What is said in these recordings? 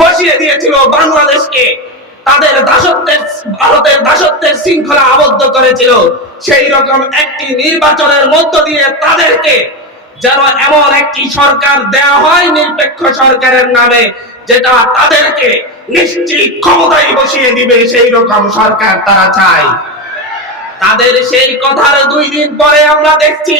বসিয়ে দিয়েছিল বাংলাদেশকে, তাদের দাসত্বের, ভারতের দাসত্বের শৃঙ্খলা আবদ্ধ করেছিল, সেই রকম একটি নির্বাচনের মধ্য দিয়ে তাদেরকে যেন এমন একটি সরকার দেয়া হয় নিরপেক্ষ সরকারের নামে, যেটা তাদেরকে নিশ্চিত ক্ষমতায় বসিয়ে দিবে, সেই রকম সরকার তারা চায়। তাদের সেই কথার 2 দিন পরে আমরা দেখছি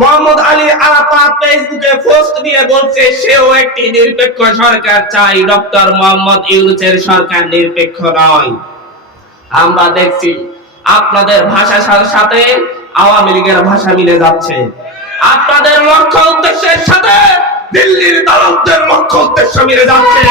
মোহাম্মদ আলী আরাফাত ফেসবুকে পোস্ট দিয়ে বলছে সেও একটি নিরপেক্ষ সরকার চাই, ডক্টর মোহাম্মদ ইউনূসের সরকার নিরপেক্ষ নয়। আমরা দেখছি আপনাদের ভাষার সাথে আওয়ামী লীগের ভাষা মিলে যাচ্ছে, আপনাদের লক্ষ্য উদ্দেশ্যের সাথে দিল্লির দালালদের লক্ষ্য উদ্দেশ্য মিলে যাচ্ছে।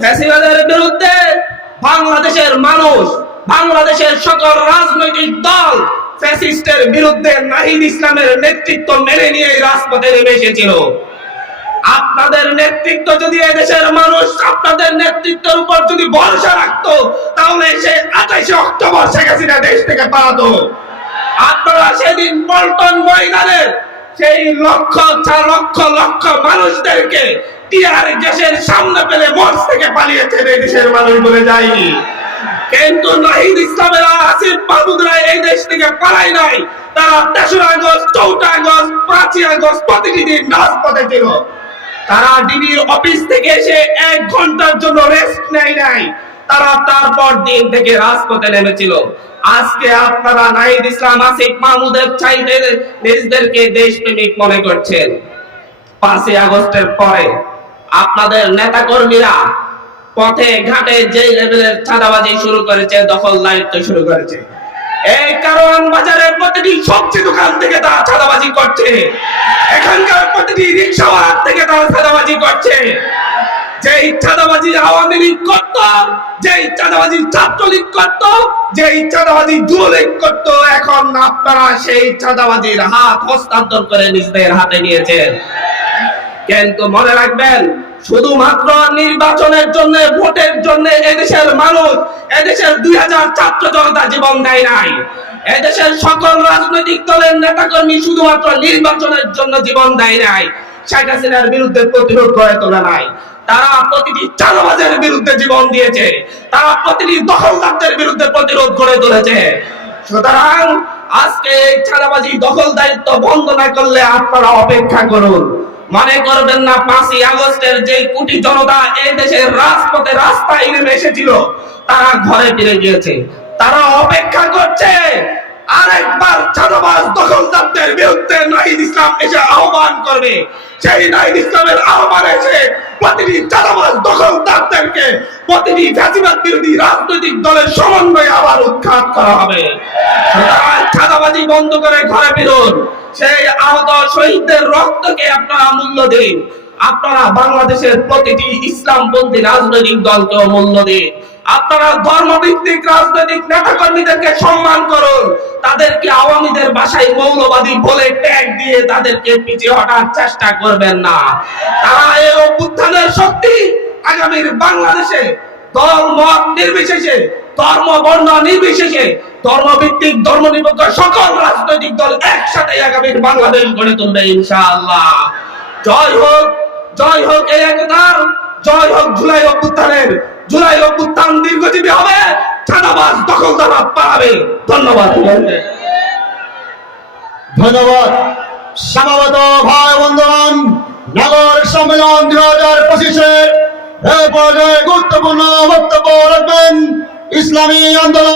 ফ্যাসিবাদের বিরুদ্ধে বাংলাদেশের মানুষ, বাংলাদেশের সকল রাজনৈতিক দল ফ্যাসিস্টের বিরুদ্ধে নাহিদ ইসলামের নেতৃত্ব মেনে নিয়ে রাজপথে নেমে এসেছিল। আপনাদের নেতৃত্ব যদি এদেশের মানুষ আপনাদের নেতৃত্বের উপর যদি ভরসা রাখতো, তাহলে সেই 28 অক্টোবর শেখ হাসিনা দেশ থেকে পালাতো। আপনারা সেদিন পল্টন ময়দানের সেই লক্ষ লক্ষ মানুষদেরকে টিয়ার গ্যাসের সামনে পেলে মঞ্চ থেকে পালিয়েছে দেশের মানুষ বলে যায়নি। কিন্তু নাহিদ ইসলামের আসিফ মাহমুদরা এই দেশ থেকে পালায় নাই, তারা 3রা আগস্ট, 4টা আগস্ট, 5ই আগস্ট প্রতিটি দিন রাজপথে ছিল। তারা ডিবির অফিস থেকে এসে 1 ঘন্টার জন্য রেস্ট নেয় নাই, তারা তারপর দিন থেকে রাজপথে নেমেছিল। আজকে আপনারা নাহিদ ইসলাম, আসিফ মাহমুদের চাইতে নিজেদেরকে দেশপ্রেমিক মনে করছেন। 5ই আগস্টের পরে আপনাদের নেতা কর্মীরা পথে ঘাটে যে লেভেলের চাঁদাবাজি শুরু করেছে, দখলদারিত্ব শুরু করেছে। এই কারওয়ান বাজারের প্রতিটি সবজি দোকান থেকে তারা চাঁদাবাজি করছে, এখানকার প্রতিটি রিকশাওয়ালা থেকে তারা চাঁদাবাজি করছে। যেই চাঁদাবাজি আওয়ামী লীগ করত, যেই চাঁদাবাজি ছাত্রলীগ করত, যেই চাঁদাবাজি যুবলীগ করত, এখন আপনারা সেই চাঁদাবাজির হাত হস্তান্তর করে নিজেদের হাতে নিয়েছেন। কিন্তু মনে রাখবেন, শুধুমাত্র নির্বাচনের জন্য, ভোটের জন্য এদেশের মানুষ, এদেশের 2000 ছাত্র জনতা জীবন দেয় নাই। এদেশের সকল রাজনৈতিক দলের নেতাকর্মী শুধুমাত্র নির্বাচনের জন্য জীবন দেয় নাই, শেখ হাসিনার বিরুদ্ধে প্রতিরোধ গড়ে তোলা নাই। তারা প্রতিটি চাঁদাবাজের বিরুদ্ধে জীবন দিয়েছে, তারা প্রতিটি দখলদারদের বিরুদ্ধে প্রতিরোধ গড়ে তুলেছে। সুতরাং আজকে এই চাঁদাবাজি, দখলদারিত্ব বন্ধ না করলে আপনারা অপেক্ষা করুন। মনে করবেন না 5ই আগস্টের যে কোটি জনতা এই দেশের রাজপথে রাস্তায় নেমে এসেছিল, তারা ঘরে ফিরে গিয়েছে, তারা অপেক্ষা করছে আরেকবার চাঁদাবাজ দখলদারদের বিরুদ্ধে নাহিদ ইসলাম এসে আহ্বান করবে। সেই নাহিদ ইসলামের আহ্বানে এসে প্রতিটি চাঁদাবাজ দখলদারদেরকে, প্রতিটি ফ্যাসিবাদ বিরোধী রাজনৈতিক দলের সমন্বয়ে আবার উৎখাত করা হবে। চাঁদাবাজি বন্ধ করে ঘরে ফিরুন, সেই আহত শহীদদের রক্তকে আপনারা মূল্য দিন। আপনারা বাংলাদেশের প্রতিটি ইসলামপন্থী রাজনৈতিক দলকে মূল্য দিন। আপনারা ধর্মভিত্তিক রাজনৈতিক নেতাকর্মীদেরকে সম্মান করুন, তাদেরকে আওয়ামীদের ভাষায় মৌলবাদী বলে ট্যাগ দিয়ে তাদেরকে পিছিয়ে হটার চেষ্টা করবেন না। তারা এই অভ্যুত্থানের শক্তি আগামীর বাংলাদেশে দল মত নির্বিশেষে, ধর্ম বর্ণ নির্বিশেষে, ধর্মভিত্তিক ধর্মনিরপেক্ষ সকল রাজনৈতিক দল একসাথে আগামীর বাংলাদেশ গড়ে তুলবে ইনশাআল্লাহ। জয় হোক, জয় হোক এই একতার, জয় হোক জুলাই অভ্যুত্থানের। জুলাই অভ্যুত্থান দীর্ঘজীবী হবে, চাঁদাবাজ দখলদাররা পালাবে। ধন্যবাদ। ধন্যবাদ। সমাগত ভাই বন্ধুগণ, নগর সম্মেলন 2025-এর এই পর্যায়ে গুরুত্বপূর্ণ বক্তব্য রাখবেন ইসলামী আন্দোলন